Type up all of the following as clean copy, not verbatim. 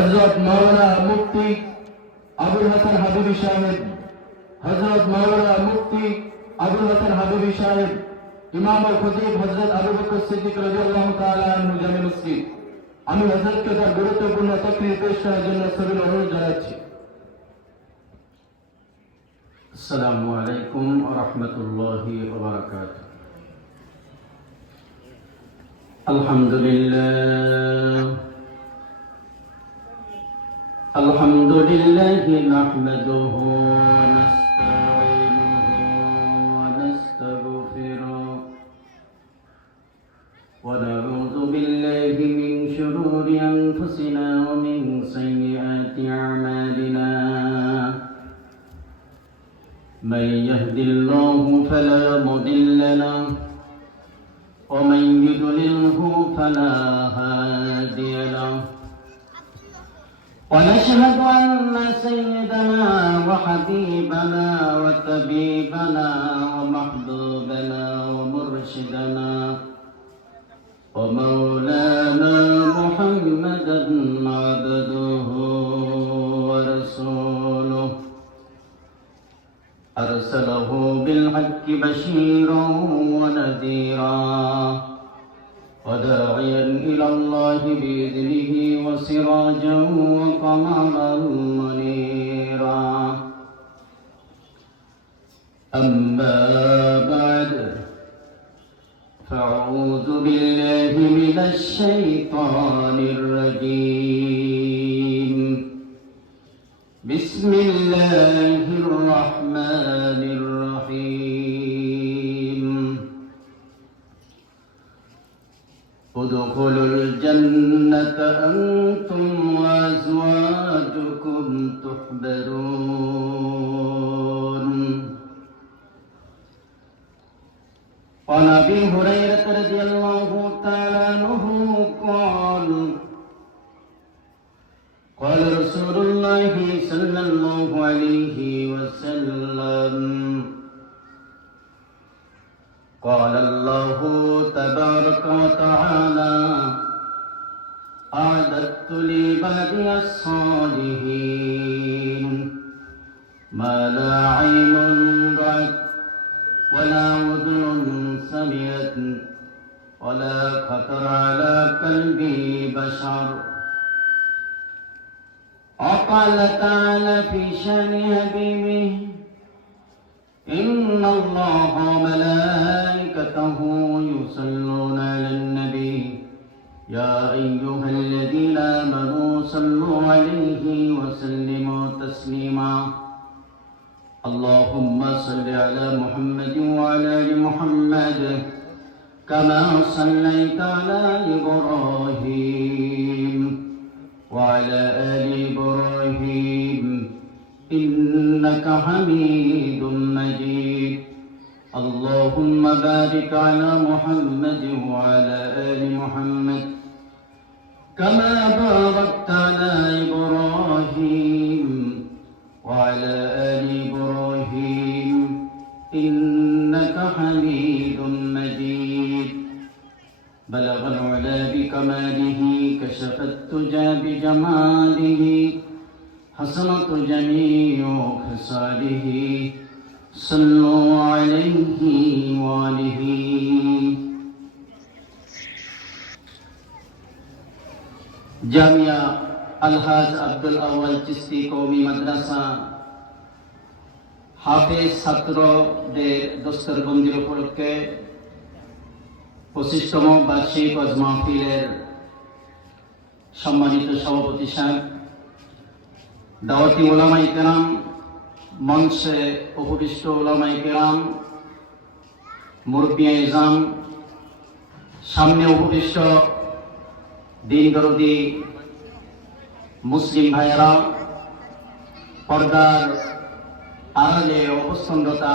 হযরত মাওলানা মুফতি আবুল হাসান হাবিবী সাহেব, হযরত মাওলানা মুফতি আবুল হাসান হাবিবী সাহেব, ইমাম ও খতিব হযরত আবু বকর সিদ্দিক রাদিয়াল্লাহু তাআলা আনহু জামে মসজিদ। আমি হযরতকে তার গুরুত্বপূর্ণ তাকরীর পেশ করার জন্য সবিল অনুরোধ জানাচ্ছি। আসসালামু আলাইকুম ওয়া রাহমাতুল্লাহি ওয়া বারাকাতুহু। আলহামদুলিল্লাহি নাহমাদুহু ওয়া নাস্তাঈনুহু ওয়া নাস্তাগফিরুহু ওয়া নাউযু বিল্লাহি মিন শুরুরি আনফুসিনা ওয়া মিন সাইয়্যাতি আ'মালিনা। من يهد الله فلا مضل له ومن يضلله فلا هادي له، ونشهد أن سيدنا وحبيبنا وطبيبنا ومحبوبنا ومرشدنا ومولانا محمدا عبده ورسوله، أرسله بالحق بشيرا ونذيرا وداعيا إلى الله بإذنه وسراجا وقمرا منيرا. أما بعد، فأعوذ بالله من الشيطان الرجيم. بسم الله الرحمن الرحيم. ادخلوا الجنة أنتم وأزواجكم تحبرون. وعن أبي هريرة رضي الله تعالى عنه قال قال رسول الله صلى الله عليه وسلم قال الله تبارك وتعالى أعددت لعبادي الصالحين ما لا عين رأت ولا أذن سمعت ولا خطر على قلب بشر. وقال تعالى في شأن حبيبه إن الله وملائكته يصلون على النبي يا أيها الذين آمنوا صلوا عليه وسلموا تسليما. اللهم صل على محمد وعلى آل محمد كما صليت على إبراهيم وعلى آل إبراهيم إنك حميد مجيد. اللهم بارك على محمد وعلى آل محمد كما باركت على إبراهيم وعلى آل إبراهيم إنك حميد مجيد. بلغ العلا بكماله كشف التجى بجماله حسنت جميع خصاله صلوا عليه وآله. জামিয়া আলহাজ আব্দুল আউয়াল চিশতি কওমি মাদ্রাসা হাফেজ ছাত্রদের দস্তরবন্দির উপলক্ষে 25তম বার্ষিক ওয়াজ মাহফিলের সম্মানিত সভাপতি সাহেব, দাওয়াতি উলামায়ে কেরাম, মঞ্চে উপবিষ্ট উলামায়ে কেরাম, মুরব্বিয়ে ইজাম, সামনে উপবিষ্ট দিন দরদি মুসলিম ভাইয়েরা, পর্দার আড়ালে অবস্থানরতা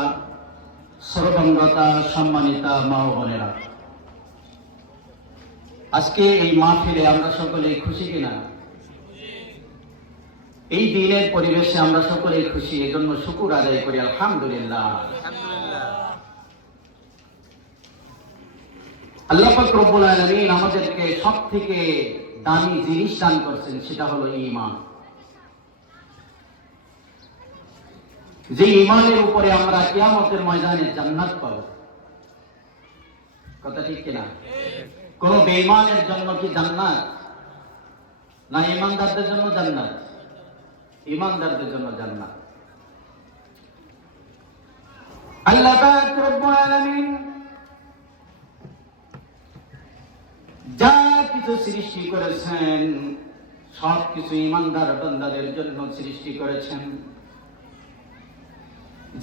শ্রবণরতা সম্মানিতা মা ও বোনেরা, আজকে এই মাহফিলে আমরা সকলে খুশি কিনা? এই দিনের পরিবেশে আমরা সকলে খুশি, এজন্য শুকর আদায় করি আলহামদুলিল্লাহ। আল্লাহ পাক রব্বুল আলামিন আমাদেরকে সবথেকে দামি জিনিস দান করছেন, সেটা হলো ঈমান। যে ঈমানের উপরে আমরা কিয়ামতের ময়দানে জান্নাত পাবো। কথা ঠিক কিনা? কোন বেঈমানের জন্য কি জান্নাত? না ঈমানদারদের জন্য জান্নাত? ঈমানদারদের জন্য জান্নাত। আল্লাহ পাক রব্বুল আলামিন যা কিছু সৃষ্টি করেছেন সব কিছু ঈমানদার বান্দাদের জন্য সৃষ্টি করেছেন।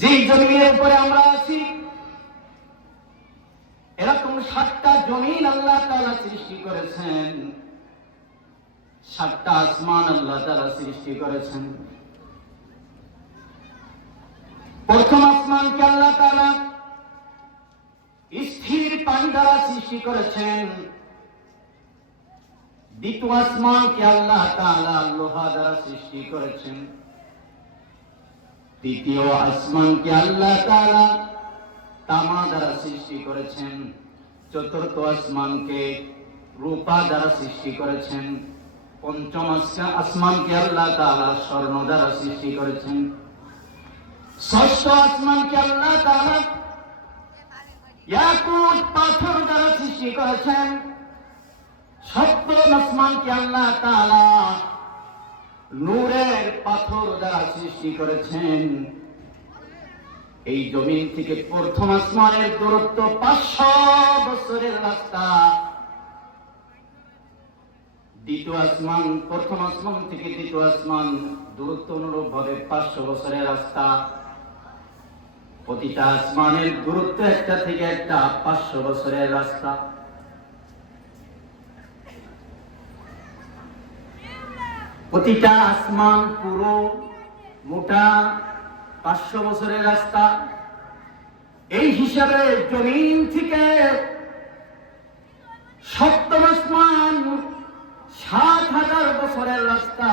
যে জমিনের উপরে আমরা আছি, এরকম 7টা জমিন আল্লাহ তাআলা সৃষ্টি করেছেন, 7টা আসমান আল্লাহ তাআলা সৃষ্টি করেছেন। প্রথম আসমানকে আল্লাহ তাআলা স্থির পানি দ্বারা সৃষ্টি করেছেন। দ্বিতীয় আসমানকে আল্লাহ তাআলা লোহা দ্বারা সৃষ্টি করেছেন। তৃতীয় আসমানকে আল্লাহ তাআলা তামা দ্বারা সৃষ্টি করেছেন। চতুর্থ আসমানকে রূপা দ্বারা সৃষ্টি করেছেন। পঞ্চম আসমানকে আল্লাহ তাআলা স্বর্ণ দ্বারা সৃষ্টি করেছেন। ষষ্ঠ আসমানকে আল্লাহ তাআলা ইয়াকুত পাথর দ্বারা সৃষ্টি করেছেন। সপ্তম আসমানকে আল্লাহ তাআলা নূরের পাথর দ্বারা সৃষ্টি করেছেন। এই জমিন থেকে প্রথম আসমানের দূরত্ব 500 বছরের রাস্তা। প্রথম আসমান থেকে দ্বিতীয় আসমান দূরত্ব অনুরূপ ভাবে 500 বছরের রাস্তা। প্রতিটা আসমানের দূরত্ব একটা থেকে একটা 500 বছরের রাস্তা। প্রতিটা আসমান পুরো মোটা 500 বছরের রাস্তা। এই হিসাবে জমিন থেকে সপ্তম আসমান 7,000 বছরের রাস্তা।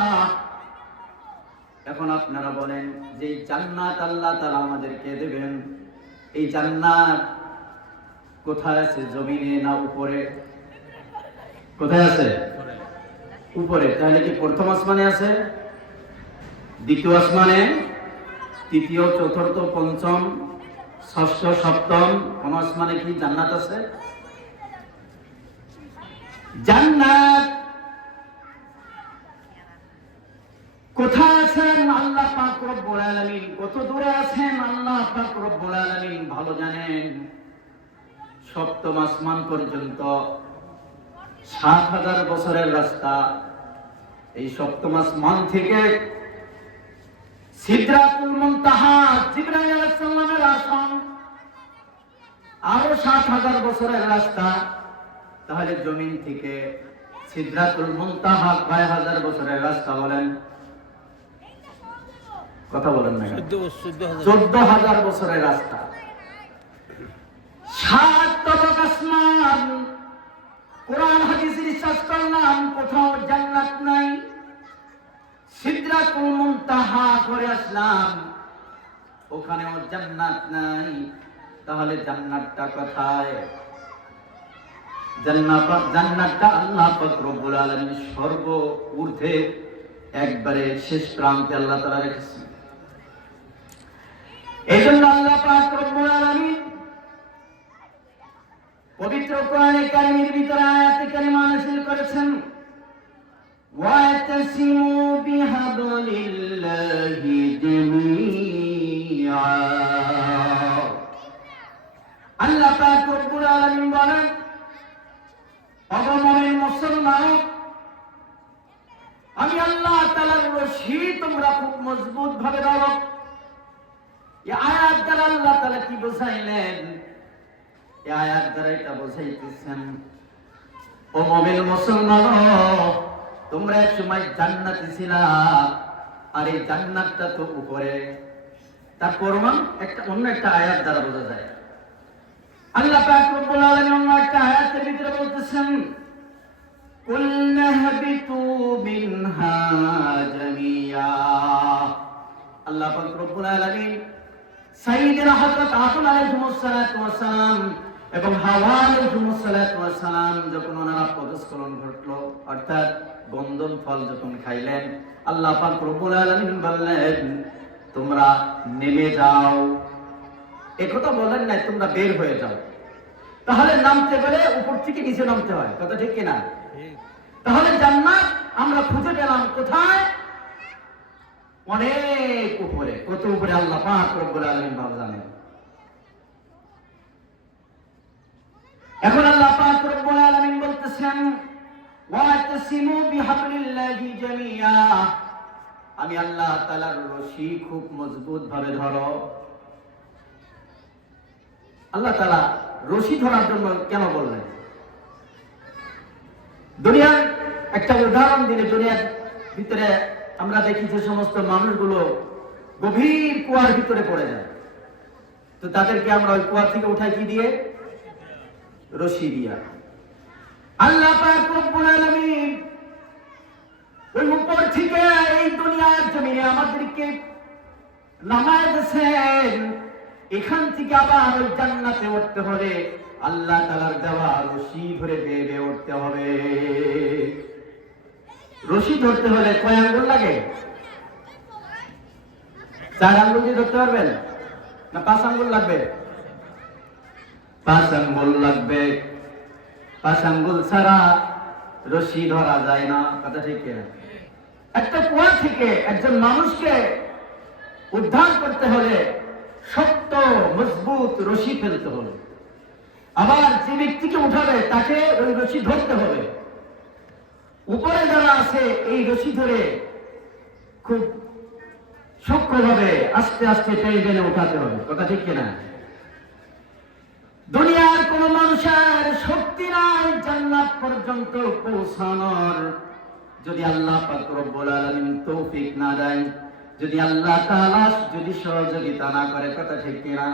এখন আপনারা বলেন যে জান্নাত আল্লাহ তাআলা আমাদেরকে দেবেন, এই জান্নাত কোথায় আছে? জমিনে না উপরে? কোথায় আছে? উপরে। তাহলে কি প্রথম আসমানে আছে? দ্বিতীয় আসমানে? তৃতীয়, চতুর্থ, পঞ্চম, ষষ্ঠ, সপ্তম কোন আসমানে কি জান্নাত আছে? জান্নাত কোথায় আছেন আল্লাহ পাক রব্বুল আলামিন, কত দূরে আছেন আল্লাহ পাক রব্বুল আলামিন ভালো জানেন। সপ্তম আসমান পর্যন্ত 7,000 বছরের রাস্তা। এই সপ্তম আসমান থেকে সিদরাতুল মুনতাহা জিবরাইল আলাইহিস সালামের আসন, আরো 7,000 বছরের রাস্তা। তাহলে জমিন থেকে সিদরাতুল মুনতাহা কয় হাজার বছরের রাস্তা বলেন? কথা বলেন না। 14,000 বছরের রাস্তা। 7 তবক আসমান। কোরআন হাদিস রিসার্চ করলাম, কোথাও জান্নাত নাই। সিদরাতুল মুনতাহা করে আসলাম, ওখানেও জান্নাত নাই। তাহলে জান্নাতটা কোথায়? জান্নাতটা আল্লাহ পাক রব্বুল আলামিন সর্ব ঊর্ধ্বে একবারে শেষ প্রান্তে আল্লাহ তাআলা রেখেছেন। এইজন্য আল্লাহ পাক রব্বুল আলামিন পবিত্র কোরআনে কারীমের ভিতরে আয়াতে কারিমা নাযিল করেছেন, ওয়াতাসিমু বিহাবলিল্লাহি জামিআ। আল্লাহ পাক রব্বুল আলামিন বলেন, ওগো মুমিন মুসলমান, আমি আল্লাহ তাআলার রশি তোমরা খুব মজবুত ভাবে ধরো। এই আয়াত দ্বারা আল্লাহ তাআলা কি বোঝাইলেন? এই আয়াত দ্বারা এটা বোঝাইতেছেন, ও মুমিন মুসলমান, তোমরা এক সময় জান্নাতে ছিলা, আর এই জান্নাতটা তো উপরে। তার প্রমাণ অন্য একটা আয়াত দ্বারা বোঝা যায়। আল্লাহ পাক রব্বুল আলামিন অন্য একটা আয়াতের ভিতরে বলতেছেন, কুলনা হাবিতু মিনহা জামিয়া। আল্লাহ পাক রব্বুল আলামিন সাইয়্যিদনা হযরত আদম আলাইহিস সালাতু ওয়াস সালাম এবং হাওয়া আলাইহিস সালাম যখন ওনারা পদস্খলন ঘটলো, অর্থাৎ গন্ধম ফল যখন খাইলেন, আল্লাহ পাক রব্বুল আলামিন বললেন তোমরা নেমে যাও। একথা বলেন নাই তোমরা বের হয়ে যাও। তাহলে নামতে গেলে উপর থেকে নিচে নামতে হয়, কথা ঠিক কিনা? তাহলে জান্নাত আমরা খুঁজে পেলাম কোথায়? অনেক উপরে। কত উপরে আল্লাহ পাক রব্বুল আলামিন ভালো জানেন। এখন আল্লাহ পাক রব্বুল আলামিন বলতেছেন ওয়াতাসিমু বিহাবলিল্লাহি জামিয়া, আমি আল্লাহ তাআলার রশি খুব মজবুত ভাবে ধরো। আল্লাহ তাআলা রশি ধরার জন্য কেন বললেন? দুনিয়ার একটা উদাহরণ দিলে, দুনিয়ার ভিতরে আমরা দেখি যে সমস্ত মানুষগুলো গভীর কুয়ার ভিতরে পড়ে যায়, তো তাদেরকে আমরা ওই কুয়া থেকে উঠাই কি দিয়ে? রশি দিয়া। আল্লাহ পাক রব্বুল আলামিন ওই উপর থেকে এই দুনিয়ার জমিনে আমাদেরকে নামায় দিয়েছেন। এখান থেকে আবার ওই জান্নাতে উঠতে হলে আল্লাহ তাআলার দেওয়া রশি ধরে বেয়ে বেয়ে উঠতে হবে। রশি ধরতে হলে কয় আঙ্গুল লাগে? 4 আঙ্গুল দিয়ে ধরতে পারবেন না 5 আঙ্গুল লাগবে? 5 আঙ্গুল লাগবে। 5 আঙ্গুল ছাড়া রশি ধরা যায় না, কথা ঠিক কিনা? একটা কুয়া থেকে একজন মানুষকে উদ্ধার করতে হলে শক্ত মজবুত রশি ফেলতে হবে। আবার যে ব্যক্তিকে উঠাবে তাকে ওই রশি ধরতে হবে। উপরে যারা আছে এই রশি ধরে খুব সূক্ষ্মভাবে আস্তে আস্তে টেনে টেনে উঠাতে হবে, কথা ঠিক কিনা? দুনিয়ার কোন মানুষের শক্তি নাই জান্নাত পর্যন্ত পৌঁছানোর, যদি আল্লাহ পাক রব্বুল আলামিন তৌফিক না দেন, যদি আল্লাহ তাআলা যদি সহযোগিতা না করে, কথা ঠিক কিনা?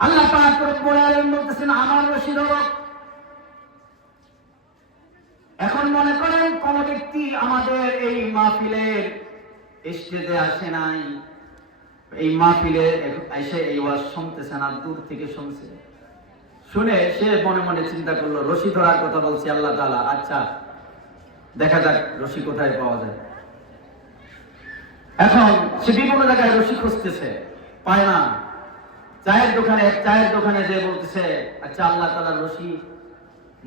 আল্লাহ পাক রব্বুল আলামিন বলতেছেন আমার রশি ধরো। এখন মনে করেন কোন ব্যক্তি আমাদের এই মাহফিলের স্টেজে আসে নাই, এই মাহফিলে এসে এই ওয়াজ শুনতেছে না, দূর থেকে শুনছে, শুনে সে মনে মনে চিন্তা করলো রশি ধরার কথা বলছে আল্লাহ তাআলা, আচ্ছা দেখা যাক রশি কোথায় পাওয়া যায়। এখন সে বিভিন্ন জায়গায় রশি খুঁজতেছে, পায় না। চায়ের দোকানে যে বলতেছে আচ্ছা আল্লাহ তাআলার রশি,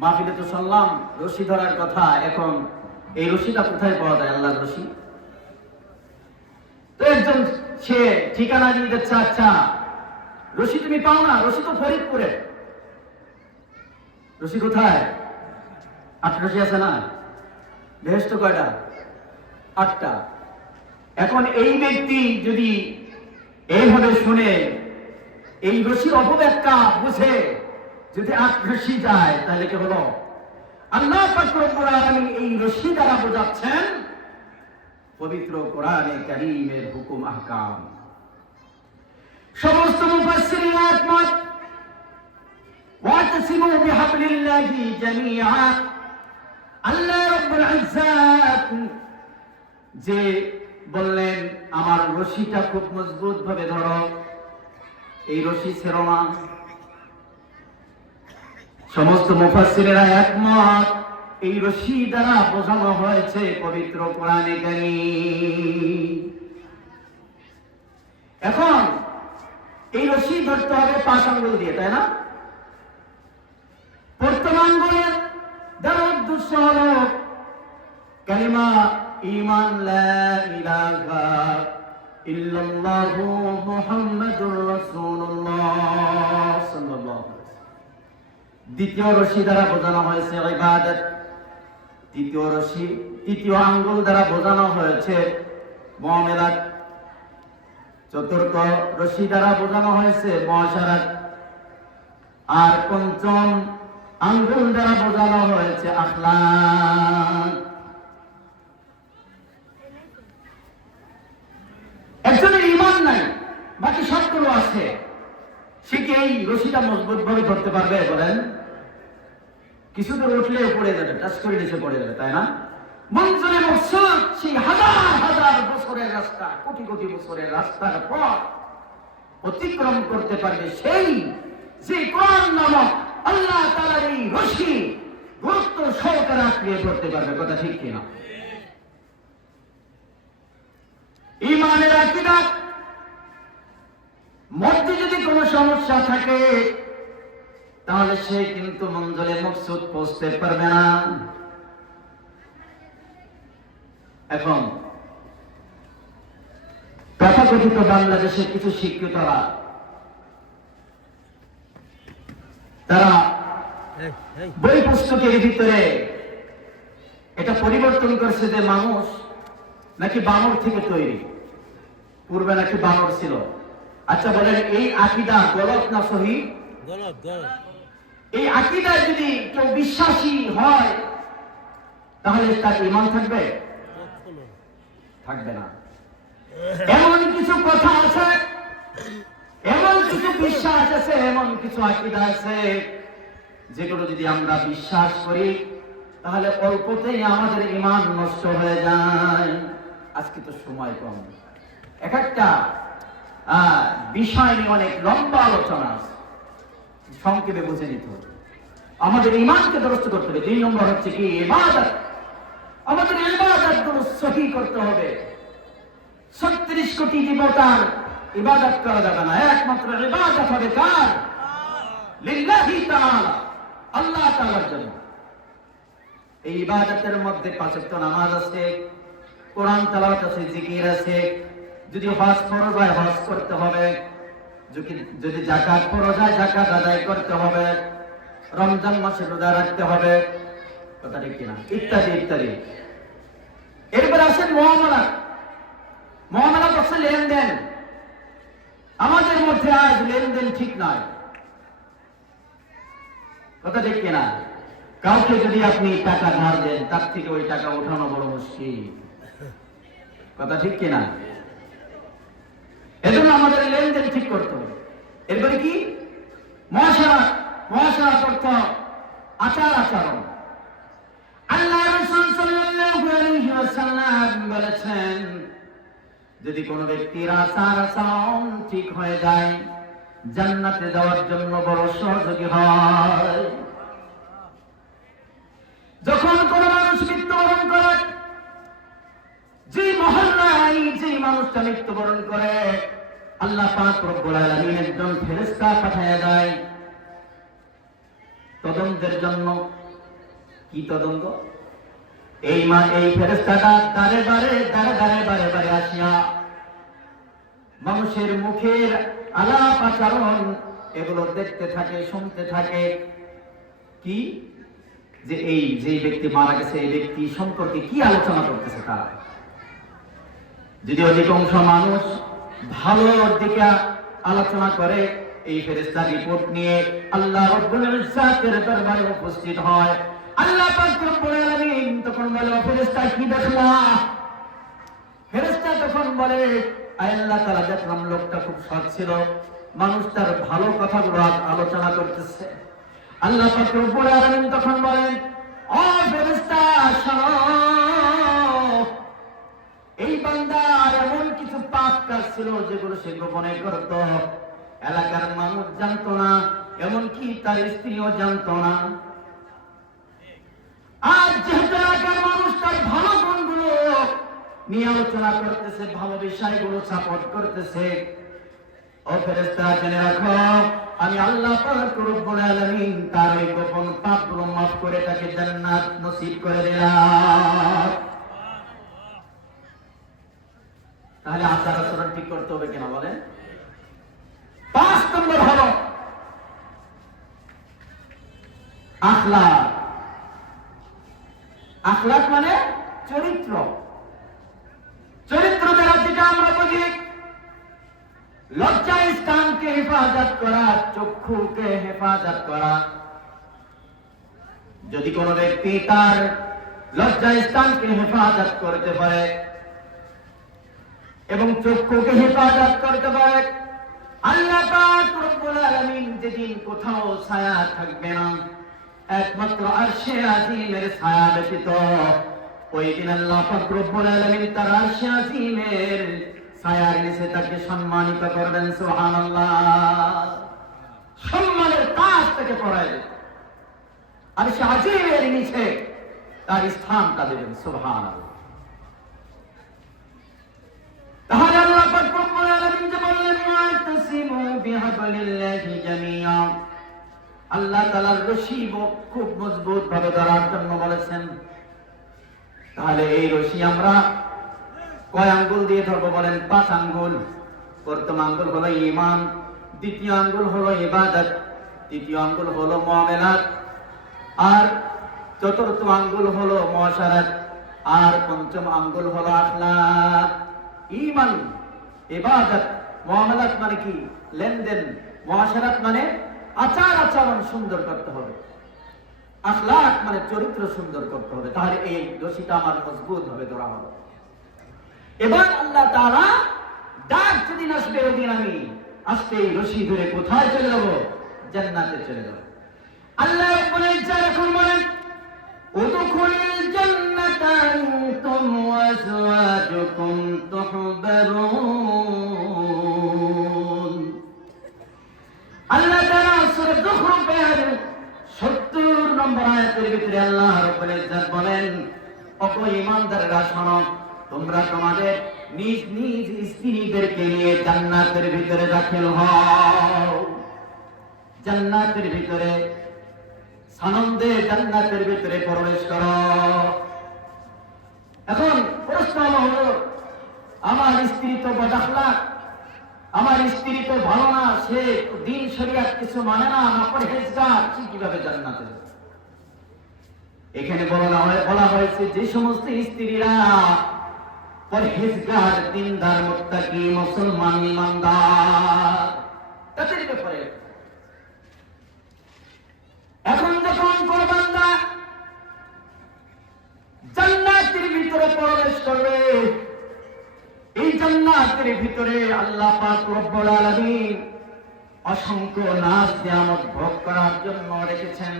মাহফিলে তো শুনলাম রশি ধরার কথা, এখন এই রশিটা কোথায় পাওয়া যায় আল্লাহর রশি? তো একজন সে ঠিকানা দিয়ে যাচ্ছে, আচ্ছা রশি তুমি পাও না, রশি তো ফরিদপুরে। রশি কোথায়? 8 রশি আছে না? বেহেশত কয়টা? 8টা। এখন এই ব্যক্তি যদি এইভাবে শুনে এই রশির অপব্যাখ্যা বুঝে যদি 8 রশি যায়, তাহলে কি হলো? আল্লাহ পাক রব্বুল আলামিন এই রশি দ্বারা বোঝাচ্ছেন পবিত্র কোরআনে কারীমের হুকুম আহকাম। সমস্ত মুফাসসিরিন একমত ওয়াতাসিমু বিহাবলিল্লাহি জামিআ, আল্লাহ রাব্বুল ইজ্জাত যে বললেন আমার রশিটা খুব মজবুত ভাবে ধরো, এই রশি ছেড়ো না। সমস্ত মুফাসসিরেরা একমত এই রশি দ্বারা বোঝানো হয়েছে পবিত্র কোরআনে কারীম। এখন এই রশি ধরতে হবে 5 আঙ্গুল দিয়ে, তাই না? প্রথম আঙ্গুলের দ্বারা উদ্দেশ্য হলো কালিমা ঈমান, লা ইলাহা ইল্লাল্লাহু মুহাম্মাদুর রাসূলুল্লাহ সাল্লাল্লাহু আলাইহি ওয়াসাল্লাম। দ্বিতীয় রশি দ্বারা বোঝানো হয়েছে ইবাদত। তৃতীয় আঙ্গুল দ্বারা বোঝানো হয়েছে মুআমালাত। চতুর্থ রশি দ্বারা বোঝানো হয়েছে মুআশারাত। আর পঞ্চম আঙ্গুল দ্বারা বোঝানো হয়েছে আখলাক। একজনের ঈমান নাই, বাকি সবগুলো আছে, সে কি এই রশিটা মজবুত ভাবে ধরতে পারবে? বলেন, কিছু দূর উঠলে পড়ে যাবে, টাচ করে নিচে পড়ে যাবে, তাই না? মঞ্জুরে মকসুদ সেই হাজার হাজার বছরের রাস্তা, কোটি কোটি বছরের রাস্তার পর অতিক্রম করতে পারবে সেই যে কোরআন নামক আল্লাহ তাআলার এই রশি গুরুত্ব সহকারে আঁকড়িয়ে ধরতে পারবে। কথা ঠিক কিনা? ঈমানের আকীদার মধ্যে যদি কোনো সমস্যা থাকে তাহলে সে কিন্তু মঞ্জলে মকসুদ পৌঁছতে পারবে না। এখন তথাকথিত বাংলাদেশের কিছু শিক্ষিতরা তারা বই পুস্তকের ভিতরে এটা পরিবর্তন করছে যে মানুষ নাকি বানর থেকে তৈরি, পূর্বে নাকি বানর ছিল। আচ্ছা বলেন, এই আকীদা গলত না সহি? গলত। এই আকীদায় যদি কেউ বিশ্বাসী হয় তাহলে তার ঈমান থাকবে? থাকবে না। এমন কিছু কথা আছে, এমন কিছু বিশ্বাস আছে, এমন কিছু আকীদা আছে যেগুলো যদি আমরা বিশ্বাস করি তাহলে অল্পতেই আমাদের ঈমান নষ্ট হয়ে যায়। আজকে তো সময় কম, এক একটা বিষয় নিয়ে অনেক লম্বা আলোচনা আছে, সংক্ষেপে বুঝে নিতে হবে। আমাদের ঈমানকে দুরস্ত করতে হবে। 2 নম্বর হচ্ছে কি ইবাদত। আমাদের ইবাদতগুলো সহি করতে হবে। 36 কোটি দেবতার ইবাদত করা যাবে না, একমাত্র ইবাদত হবে কার? লিল্লাহি তাআলা, আল্লাহ তাআলার জন্য। এই ইবাদতের মধ্যে 5 ওয়াক্ত নামাজ আছে, কোরআন তেলাওয়াত আছে, জিকির আছে। যদি হজ ফরজ হয় হজ করতে হবে, যদি যাকাত ফরজ হয় যাকাত আদায় করতে হবে, রমজান মাসে রোজা রাখতে হবে, কথা ঠিক কিনা, ইত্যাদি ইত্যাদি। এরপর আসেন মুআমালাত। মুআমালাত হচ্ছে লেনদেন। আমাদের মধ্যে আজ লেনদেন ঠিক নয়, কথা ঠিক কিনা। কাউকে যদি আপনি টাকা ধার দেন তার থেকে ওই টাকা ওঠানো বড় মুশকিল, কথা ঠিক কিনা। এজন্য আমাদের লেনদেন ঠিক করতে হবে। এরপরে কি মুআশারাত। মুআশারাত অর্থ আচার আচরণ। আল্লাহ রাসূল সাল্লাল্লাহু আলাইহি ওয়াসাল্লাম বলেছেন, যদি কোনো ব্যক্তির আচার আচরণ ঠিক হয়ে যায় জান্নাতে যাওয়ার জন্য বড় সহযোগী হয়। যখন কোনো মানুষ মৃত্যুবরণ করে, যে মহল্লায় যে মানুষটা মৃত্যুবরণ করে, আল্লাহ পাক রব্বুল আলামিন একজন ফেরেশতা পাঠায় দেয় তদন্তের জন্য। কি তদন্ত? এই ফেরেশতাটা বারে বারে আসিয়া মানুষের মুখের আলাপ আচরণ এগুলো দেখতে থাকে, শুনতে থাকে। কি যে এই যে ব্যক্তি মারা গেছে এই ব্যক্তি সম্পর্কে কি আলোচনা করতেছে তারা। যদি অধিকাংশ মানুষ ভালোর দিকে আলোচনা করে, এই ফেরেশতা রিপোর্ট নিয়ে আল্লাহ রাব্বুল ইজ্জাতের দরবারে উপস্থিত হয়। আল্লাহ পাক রব্বুল আলামিন তখন বলে, ফেরেশতা কি দেখলা? ফেরেশতা তখন বলে, আল্লাহ তাআলা দেখলাম লোকটা খুব সৎ ছিল, মানুষ তার ভালো কথাগুলো আলোচনা করতেছে। আল্লাহ পাক রব্বুল আলামিন তখন বলেন, ও ফেরেশতা শোনো, এই বান্দা এমন কিছু পাপ কাজ ছিল যেগুলো সে গোপনে করত, এলাকার মানুষ জানতো না, এমনকি তার স্ত্রীও জানতো না। আজ যেহেতু এলাকার মানুষ তার ভালো গুণগুলো নিয়ে আলোচনা করতেছে, ভালো বিষয়গুলো সাপোর্ট করতেছে, ও ফেরেশতা জেনে রাখো, আমি আল্লাহ পাক রব্বুল আলামিন তার এই গোপন পাপগুলো মাফ করে তাকে জান্নাত নসিব করে দিলাম। তাহলে আচার আচরণ ঠিক করতে হবে কিনা বলেন? 5 নম্বর হলো আখলাক। আখলাক মানে চরিত্র। চরিত্র দ্বারা যেটা আমরা বুঝি, লজ্জা স্থানকে হেফাজত করা, চক্ষুকে হেফাজত করা। যদি কোনো ব্যক্তি তার লজ্জা স্থানকে হেফাজত করতে পারে এবং চক্ষুকে হেফাজত করতে পারে, আল্লাহ পাক রব্বুল আলামিন যেদিন কোথাও ছায়া থাকবে না একমাত্র আরশে আজিমের ছায়া ব্যতীত, ওই দিন আল্লাহ পাক রব্বুল আলামিন তার আরশে আজিমের ছায়ার নিচে তাকে সম্মানিত করবেন। সুবহানাল্লাহ। সম্মানের কাজ থেকে পড়ায় দেবেন, আর সে আজিমের নিচে তার স্থানটা দেবেন। সুবহানাল্লাহ। তাহলে আল্লাহ পাক রব্বুল আলামিন যে বললেন ওয়াতাসিমু বিহাবলিল্লাহি জামিআ, আল্লাহ তাআলার রশি খুব মজবুত ভাবে ধরার জন্য বলেছেন। তাহলে এই রশি আমরা কয় আঙ্গুল দিয়ে ধরবো বলেন? 5 আঙ্গুল। প্রথম আঙ্গুল হলো ঈমান, দ্বিতীয় আঙ্গুল হলো ইবাদত, তৃতীয় আঙ্গুল হলো মুআমালাত, আর চতুর্থ আঙ্গুল হলো মুআশারাত, আর পঞ্চম আঙ্গুল হলো আখলাক। ঈমান, ইবাদত, মুআমালাত মানে কি? লেনদেন। মুআশারাত মানে আচার আচরণ সুন্দর করতে হবে। আখলাক মানে চরিত্র সুন্দর করতে হবে। তাহলে এই রশিটা আমার মজবুত ভাবে ধরা হবে। এবার আল্লাহ তাআলা ডাক যেদিন আসবে ওদিন আমি আস্তে এই রশি ধরে কোথায় চলে যাব? জান্নাতে চলে যাব। আল্লাহ রাব্বুল ইজ্জাত এখন বলেন উদখুলুল জান্নাতা আনতুম ওয়া আজওয়াজুকুম তুহবারুন। আল্লাহ তাআলা সূরা যুখরুফের 70 নম্বর আয়াতের ভিতরে আল্লাহ রাব্বুল ইজ্জাত বলেন, ওগো ঈমানদাররা শোনো, তোমরা তোমাদের নিজ নিজ স্ত্রীদেরকে নিয়ে জান্নাতের ভিতরে দাখিল হও। জান্নাতের ভিতরে আনন্দে জান্নাতের ভিতরে প্রবেশ করো। এখন প্রশ্ন হলো, আমার স্ত্রী তো বদআখলাক, আমার স্ত্রী তো ভালো না, সে দিন শরিয়াত কিছু মানে না, পরহেজগার, সে কিভাবে জান্নাতে যাবে? এখানে বলা হয়েছে যে সমস্ত স্ত্রীরা পরহেজগার, দিনদার, মুত্তাকি, মুসলমান, ঈমানদার, তাদের ব্যাপারে। এখন যখন কোন বান্দা জান্নাতের ভিতরে প্রবেশ করবে, এই জান্নাতের ভিতরে আল্লাহ পাক রব্বুল আলামিন অসংখ্য নাজ নিয়ামত ভোগ করার জন্য রেখেছেন।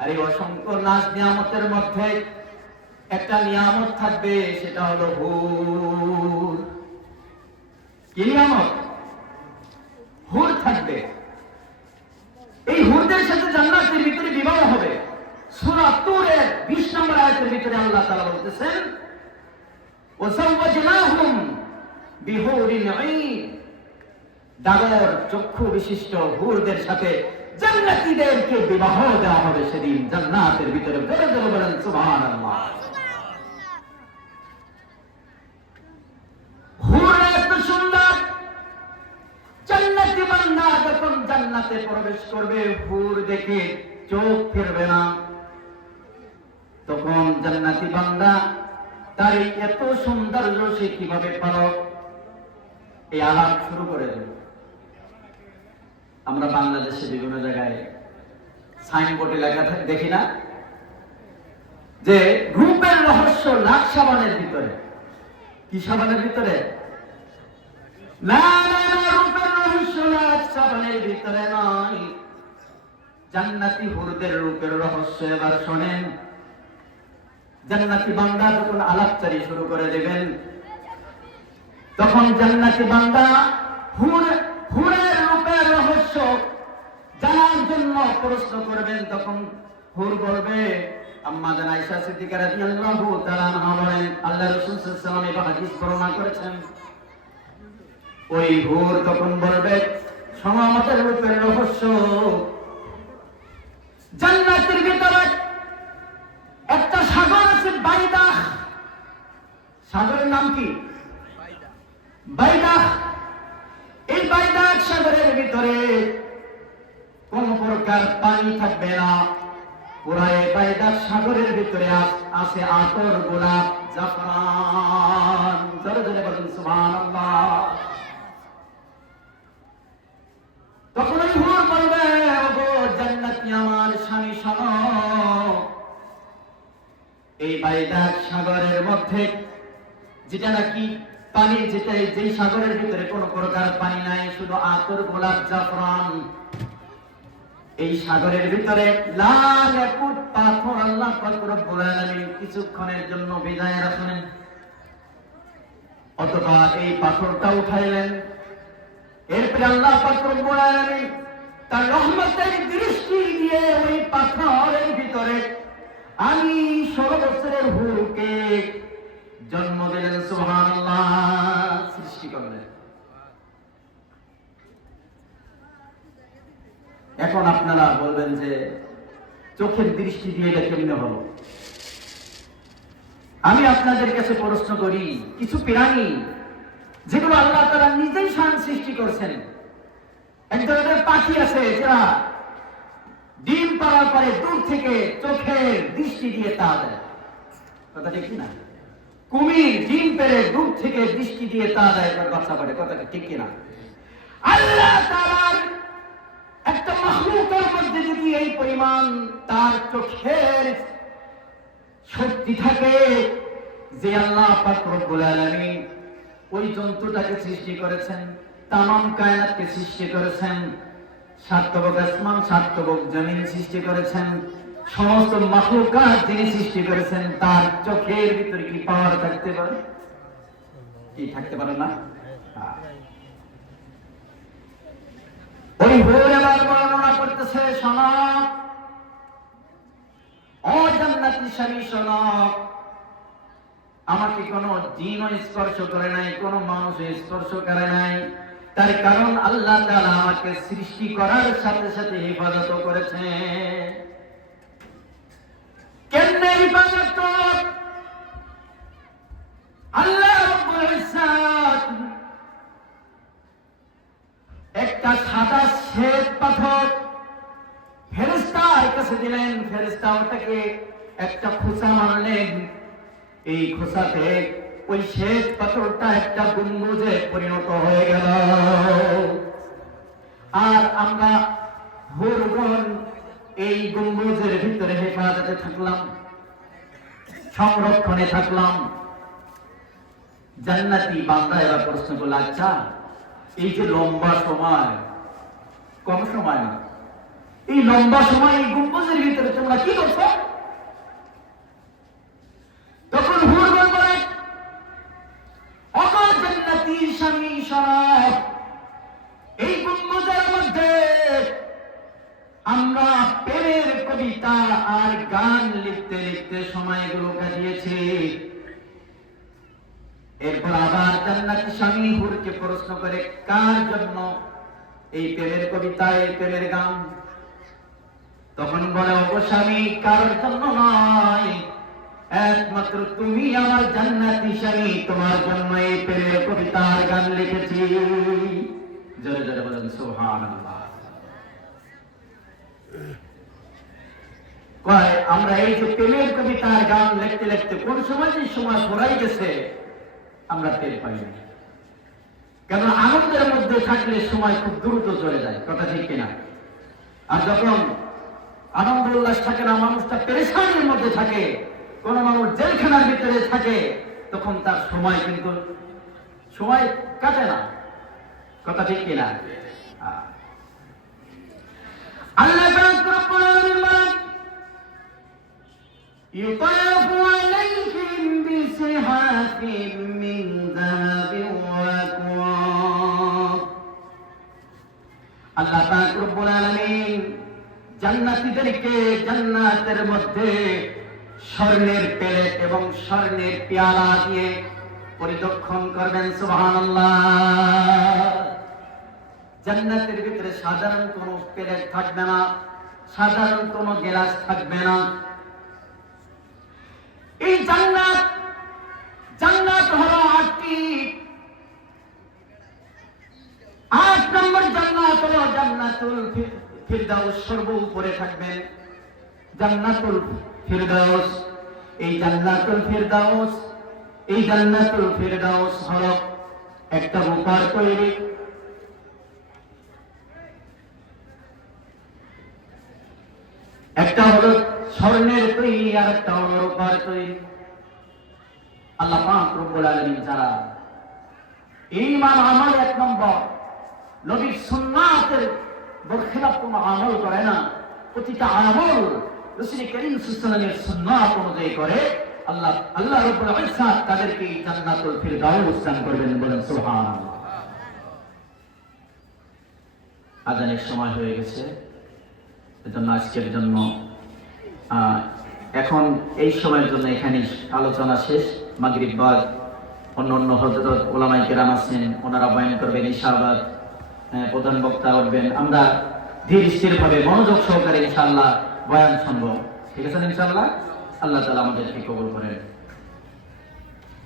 আর এই অসংখ্য নাজ নিয়ামতের মধ্যে একটা নিয়ামত থাকবে, সেটা হলো হুর। কি নিয়ামত? হুর থাকবে। এই হুরদের সাথে জান্নাতের ভিতরে বিবাহ হবে। সূরা তুরের 20 নম্বর আয়াতের ভিতরে আল্লাহ তাআলা বলতেছেন ওয়াসাওয়াজনাহুম বিহুরিন আইন, ডাগর চক্ষু বিশিষ্ট হুরদের সাথে জান্নাতীদেরকে বিবাহ দেওয়া হবে সেদিন জান্নাতের ভিতরে। জোরে জোরে বলেন সুবহানাল্লাহ। হুর এত সুন্দর, জান্নাতি বান্দা যখন জান্নাতে প্রবেশ করবে হুর দেখে চোখ ফিরবে না। তখন জান্নাতি বান্দা তার এত সৌন্দর্য সে কিভাবে পালো, এই আলাপ শুরু করে দেবে। আমরা বাংলাদেশে বিভিন্ন জায়গায় সাইনবোর্ডে লেখা দেখি না যে রূপের রহস্য লাখ সাবানের ভিতরে। কি সাবানের ভিতরে? না না না, রূপের রহস্য লাখ সাবানের ভিতরে নয়। জান্নাতি হুরদের রূপের রহস্য এবার শোনেন। জান্নাতি বান্দা যখন আলাপচারি শুরু করে দেবেন, তখন জান্নাতি বান্দা হুরের রূপের রহস্য জানার জন্য প্রশ্ন করবেন। তখন হুর বলবে, আম্মা জান আয়েশা সিদ্দিকা রাদিয়াল্লাহু তাআলা আনহা বলেন, আল্লাহ রাসূল সাল্লাল্লাহু আলাইহি ওয়াসাল্লাম এই হাদিস বর্ণনা করেছেন। ওই হুর তখন বলবে, শোনো আমাদের রূপের রহস্য। জান্নাতের ভিতরে একটা সাগর আছে, বাইদাহ। সাগরের নাম কি? বাইদাহ। এই বাইদাহ সাগরের ভিতরে কোন প্রকার পানি থাকবে না। পুরা এই বাইদাহ সাগরের ভিতরে আছে আতর, গোলাপ, জাফরান। জোরে জোরে বলেন সুবহানাল্লাহ। তখন ওই হুর বলবে, ওগো জান্নাতি আমার স্বামী শোনো, এই বাইদাহ সাগরের মধ্যে যেটা নাকি পানি, যেই সাগরের ভিতরে কোন প্রকার পানি নাই, শুধু আতর, গোলাপ, জাফরান, এই সাগরের ভিতরে লাল একুট পাথর আল্লাহ পাক রব্বুল আলামিন কিছুক্ষণের জন্য ভিজায় রাখলেন। অথবা এই পাথরটা উঠাইলেন। এরপরে আল্লাহ পাক রব্বুল আলামিন তার রহমতের দৃষ্টি দিয়ে ওই পাথরের ভিতরে আমি 16 বছরের হুরকে জন্ম দিলেন। সুবহানাল্লাহ, সৃষ্টি করলেন। এখন আপনারা বলবেন যে চোখের দৃষ্টি দিয়ে এটা কেমনে হলো? আমি আপনাদের কাছে প্রশ্ন করি, কিছু প্রাণী যেগুলো আল্লাহ তাআলা নিজেই স্বয়ং সৃষ্টি করেছেন, এক ধরনের পাখি আছে যারা ডিম পাড়ার পরে দূর থেকে চোখের দৃষ্টি দিয়ে তা দেয়, কথা ঠিক কিনা? কুমির ডিম পেড়ে দূর থেকে দৃষ্টি দিয়ে তা দেয়, বাচ্চা পারে, কথা ঠিক কিনা? আল্লাহ তাআলার একটা মাখলুকের মধ্যে যদি এই পরিমাণ তার চোখের শক্তি থাকে, যে আল্লাহ পাক রব্বুল আলামিন ওই জন্তুটাকে সৃষ্টি করেছেন, তামাম কায়নাতকে সৃষ্টি করেছেন, সাতবক আসমান সাতবক জমিন সৃষ্টি করেছেন, সমস্ত মাখলুকাত যিনি সৃষ্টি করেছেন, তার চোখের ভিতরে কি পাওয়ার থাকতে পারে? কি থাকতে পারে না? ওই হুর এবার বর্ণনা করতেছে, শোনো ও জান্নাতি স্বামী, শোনো, আমাকে কোনো জিনও স্পর্শ করে নাই, কোনো মানুষও স্পর্শ করে নাই। তার কারণ আল্লাহ তাআলা আমাকে সৃষ্টি করার সাথে সাথে হেফাজত করেছে। কেমনে হেফাজত? আল্লাহ রাব্বুল ইজ্জত একটা সাদা শ্বেত পাথর ফেরেশতার কাছে দিলেন, ফেরেশতা ওটাকে একটা খোঁচা মারলেন। এই খোঁচাতে ওই শ্বেত পাথরটা একটা গম্বুজে পরিণত হয়ে গেল। আর আমরা হুরগণ এই গম্বুজের ভিতরে হেফাজতে থাকলাম, সংরক্ষণে থাকলাম। জান্নাতি বান্দা এবার প্রশ্ন করল, আচ্ছা এই যে লম্বা সময়, কম সময় না, এই লম্বা সময় এই গম্বুজের ভিতরে তোমরা কি করছো? তখন হুরগণ বলে, অগো জান্নাতি স্বামী, শোনো, এই গম্বুজের মধ্যে আমরা প্রেমের কবিতা আর গান লিখতে লিখতে সময়গুলো কাটিয়েছি। এরপর আবার জান্নাতি স্বামী হুরকে প্রশ্ন করে, কার জন্য এই প্রেমের কবিতা, এই প্রেমের গান? তখন বলে, ওগো স্বামী, কারোর জন্য নয়, একমাত্র তুমি আমার জান্নাতি স্বামী, তোমার জন্য এই প্রেমের কবিতা আর গান লিখেছি। জোরে জোরে বলেন সুবহানাল্লাহ। কয়, আমরা এই যে প্রেমের কবিতা আর গান লিখতে লিখতে কোন সময় যে সময় পড়াই গেছে আমরা টের পাই না। কেন? আনন্দের মধ্যে থাকলে সময় খুব দ্রুত চলে যায়, কথা ঠিক কিনা? আর যখন আনন্দ উল্লাস থাকে না, মানুষটা পেরেশানির মধ্যে থাকে, কোন মানুষ জেলখানার ভিতরে থাকে, তখন তার সময় কিন্তু সময় কাটে না, কথা ঠিক কিনা? আল্লাহ পাক রব্বুল আলামিন বলেন, ইউতাফু আলাইহিম বিসিহাফিন মিন যাহাবিন ওয়া আকওয়াব। আল্লাহ পাক রব্বুল আলামিন জান্নাতীদেরকে জান্নাতের মধ্যে স্বর্ণের প্লেট এবং স্বর্ণের পেয়ালা দিয়ে পরিদর্শন করবেন। সুবহানাল্লাহ। জান্নাতের ভিতরে সাধারণ কোনো প্লেট থাকবে না, সাধারণ কোনো গ্লাস থাকবে না। এই জান্নাত হলো 8টি। 8 নম্বর জান্নাত হলো জান্নাতুল ফিরদাউস, সর্ব উপরে থাকবেন জান্নাতুল ফিরদাউস। এই জান্নাতুল ফিরদাউস হলো একটা রূপার তৈরি, একটা হলো স্বর্ণের তৈরি, আর একটা হলো রূপার তৈরি। আল্লাহ পাক রব্বুল আলামিন যারা ঈমান আমল 1 নম্বর নবীর সুন্নাতের বরখিলাফ কোনো আমল করে না, প্রতিটা আমল রাসূল করিম সাল্লাল্লাহু আলাইহি ওয়াসাল্লামের সুন্নাত অনুযায়ী করে, আল্লাহ আল্লাহ রাব্বুল ইজ্জাত তাদেরকে জান্নাতুল ফিরদাউস দান করবেন, বলেন সুবহানাল্লাহ। আজানের সময় হয়ে গেছে, এজন্য আজকের জন্য এখন এই সময়ের জন্য এখানেই আলোচনা শেষ। মাগরিব বাদ অন্য হযরত উলামায়ে কেরাম আছেন, ওনারা বয়ান করবেন, ইনশাআল্লাহ প্রধান বক্তা উঠবেন। আমরা ধীর স্থির ভাবে মনোযোগ সহকারে ইনশাআল্লাহ বয়ান শুনবো, ঠিক আছে ইনশাআল্লাহ। আল্লাহ তাআলা আমাদেরকে কবুল করেন।